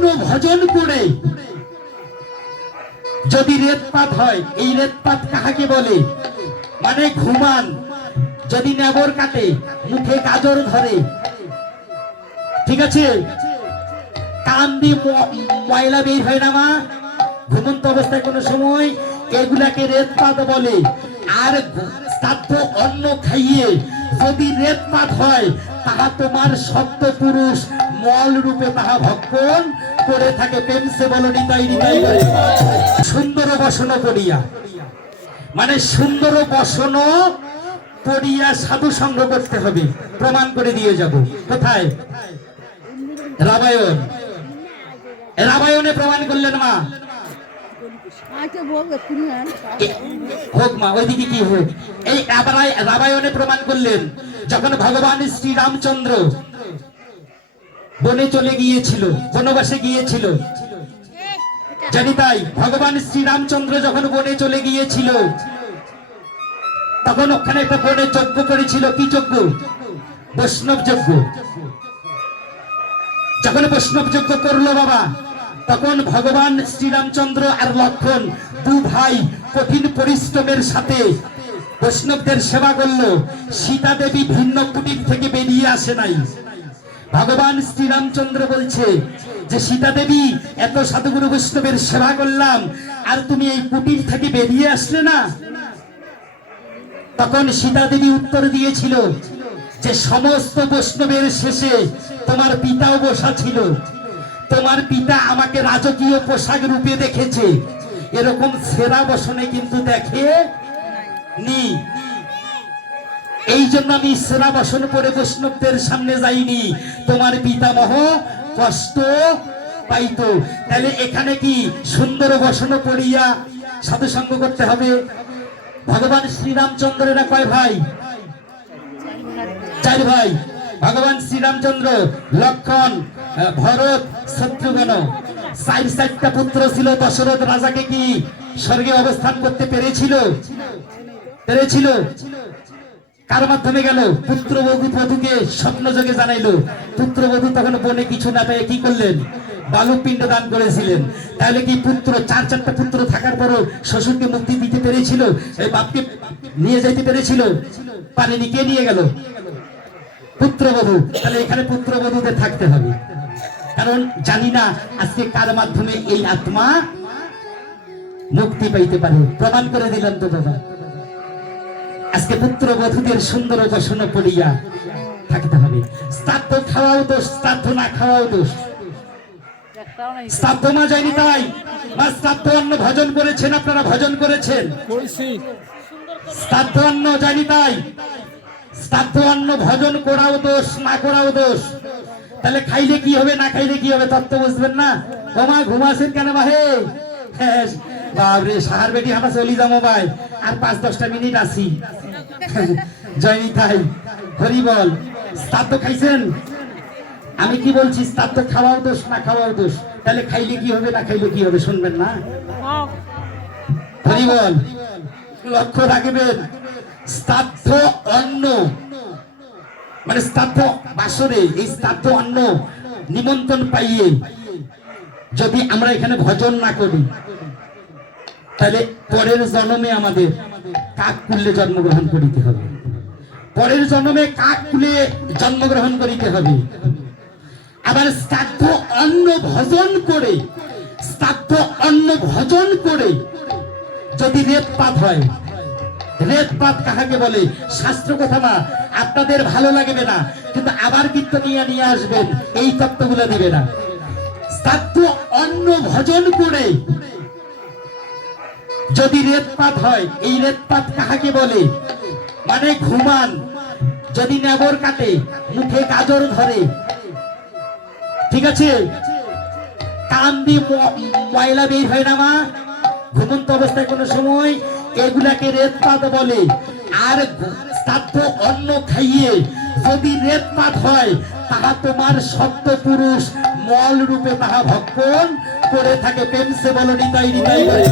অন্ন ভজন করে। যদি রেতপাত হয়, এই রেতপাত কাহাকে বলে? মানে ঘুমান। যদি নেবর কাটে, মুখে গাজর ধরে। ঠিক আছে? কান দিয়ে ময়লা বের হয় না মা। ঘুমন্ত অবস্থায় কোনো সময় এগুলাকে রেতপাত বলে। আর শ্রাদ্ধ অন্ন খাইয়ে যদি রেতপাত হয়, তাহা তোমার সপ্ত পুরুষ মল রূপে তাহা ভক্ষণ করে থাকে প্রেমসে বলো নিতাই নিতাই সুন্দর বসন করিয়া মানে সুন্দর বসন করিয়া সাধু সঙ্গ করতে হবে। প্রমাণ করে দিয়ে যাব। কোথায়? রামায়ণ। রামায়ণে প্রমাণ করলেন মা। হোক মা ওইদিকে কি হোক। এই রামায়- রামায়ণে প্রমাণ করলেন যখন ভগবান শ্রী রামচন্দ্র বনে চলে গিয়েছিল, বনবাসে গিয়েছিল। জানি তাই, ভগবান শ্রী রামচন্দ্র যখন বনে চলে গিয়েছিল, তখন ওখানে একটা বনে যজ্ঞ করেছিল। কি যজ্ঞ? বৈষ্ণব যজ্ঞ। যখন বৈষ্ণব যজ্ঞ করল বাবা, তখন ভগবান শ্রীরামচন্দ্র আর লক্ষণ দু ভাই কঠিন পরিশ্রমের সাথে বৈষ্ণবদের সেবা করল। সীতা দেবী ভিন্ন কুটির থেকে বেরিয়ে আসে নাই। ভগবান শ্রীরামচন্দ্র বলছে যে সীতা দেবী এত সাধুগুরু বৈষ্ণবের সেবা করলাম, আর তুমি এই কুটির থেকে বেরিয়ে আসলে না? তখন সীতা দেবী উত্তর দিয়েছিল যে সমস্ত বৈষ্ণবের শেষে তোমার পিতাও বসা ছিল। তোমার পিতা আমাকে রাজকীয় পোশাক রূপে দেখেছে। এরকম সেরা বসনে কিন্তু দেখে নি। এই জন্য আমি সেরা বসন পরে বৈষ্ণবদের সামনে যাইনি। তোমার পিতামহ কষ্ট পাইতো। তাহলে এখানে কি সুন্দর বসন পড়িয়া সাধু সঙ্গ করতে হবে? ভগবান শ্রীরামচন্দ্রেরা কয় ভাই? চার ভাই। ভগবান শ্রীরামচন্দ্র, লক্ষণ ভরত, শত্রুঘ্ন। চার চারটা পুত্র ছিল, দশরথ রাজাকে কি স্বর্গে অবস্থান করতে পেরেছিল? পেরেছিল? কার মাধ্যমে গেল? পুত্রবধূ বধূকে স্বপ্ন যোগে জানাইলো। পুত্রবধূ তখন বনে কিছু না পেয়ে কি করলেন? বালু পিণ্ড দান করেছিলেন। তাহলে কি পুত্র, চার চারটা পুত্র থাকার পরও শ্বশুরকে মুক্তি দিতে পেরেছিল? এই বাপকে নিয়ে যেতে পেরেছিল? পারেনি কে নিয়ে গেল? পুত্রবধূ। তাহলে এখানে পুত্রবধূদের থাকতে হবে। কারণ জানি না আজকে কার মাধ্যমে এই আত্মা মুক্তি পাইতে পারে। প্রমাণ করে দিলাম তো দাদা। আজকে পুত্র বধূদের সুন্দর বসন পড়িয়া। থাকতে হবে। শ্রাদ্ধ খাওয়াও দোষ শ্রাদ্ধ না খাওয়াও দোষ। শ্রাদ্ধ মা যায়নি তাই। মা শ্রাদ্ধ অন্ন ভজন করেছেন আপনারা ভজন করেছেন। শ্রাদ্ধ অন্ন জানি তাই। শ্রাদ্ধ অন্ন ভজন করাও দোষ না করাও দোষ। তাহলে খাইলে কি হবে না খাইলে কি হবে তত্ত্ব বুঝবেন না? কমা ঘুমাছেন কেন বাহে হ্যাঁ, বাবরে সাহার বেটি চলি যাব ভাই আর পাঁচ দশটা মিনিট আছি। জয়নি তাই হরি বল। শ্রাদ্ধ খাইছেন? আমি কি বলছি শ্রাদ্ধ খাওয়াও দোষ না খাওয়াও দোষ? তাহলে খাইলে কি হবে না খাইলে কি হবে শুনবেন না? হরি বল। লক্ষ্য রাখবেন শ্রাদ্ধ অন্ন। মানে শ্রাদ্ধ বাসরে এই শ্রাদ্ধ অন্ন। নিমন্ত্রণ পাইয়ে যদি আমরা এখানে ভজন না করি তাহলে পরের জন্মে আমাদের কাক কুলে জন্মগ্রহণ করিতে হবে। পরের জন্মে কাক কুলে জন্মগ্রহণ করিতে হবে। আবার শ্রাদ্ধ অন্ন ভজন করে, শ্রাদ্ধ অন্ন ভজন করে যদি রেতপাত হয় রেতপাত কাহাকে বলে? শাস্ত্র কথা না, আপনাদের ভালো লাগবে না, কিন্তু আবার কীর্তনিয়া নিয়ে নিয়ে আসবেন, এই তত্ত্বগুলো দিবে না। শ্রাদ্ধ অন্ন ভজন করে যদি রেতপাত হয়, এই রেতপাত কাহাকে বলে? মানে ঘুমান। যদি নেবর কাটে, মুখে গাজর ধরে। ঠিক আছে? কান দিয়ে ময়লা বের হয় না মা। ঘুমন্ত অবস্থায় কোনো সময় এগুলাকে রেতপাত বলে। আর শ্রাদ্ধ অন্ন খাইয়ে যদি রেতপাত হয়, তাহা তোমার সপ্ত পুরুষ মল রূপে তাহা ভক্ষণ করে থাকে। প্রেমসে বলো নিতাই নিতাই করে